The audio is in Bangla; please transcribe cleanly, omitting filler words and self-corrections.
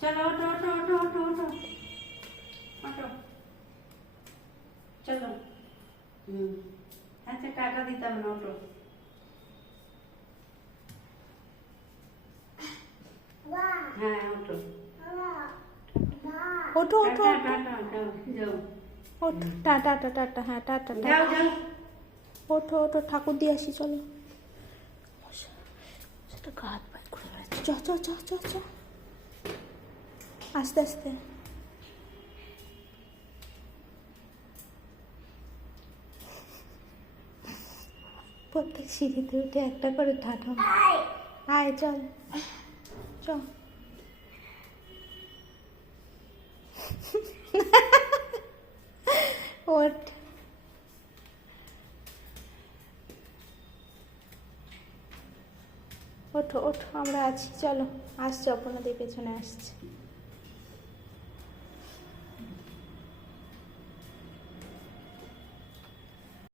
চলো ওঠো ওঠো ওঠো ওঠো ওঠো ওঠো চলো। আচ্ছা টাকা দিতাম না, ওঠো। হ্যাঁ ওঠো ওঠো ওঠো টাটা টাটা যাও ওঠো, টাটা টাটা টাটা, হ্যাঁ টাটা যাও টাটা। যাও। ওঠো ওঠো, ঠাকুর দিয়ে আসি চলো। সেটা গাছ পায়ে ঘুরে বেড়াচ্ছে, চ চ চ চ চ, আস্তে আস্তে। প্রত্যেক সিঁড়িতে উঠে একটা করে ঠাঠা। আয় চল চ। ওঠ। ওঠো ওঠো, আমরা আছি চলো। আসছে, অপর্ণাদের পেছনে আসছে।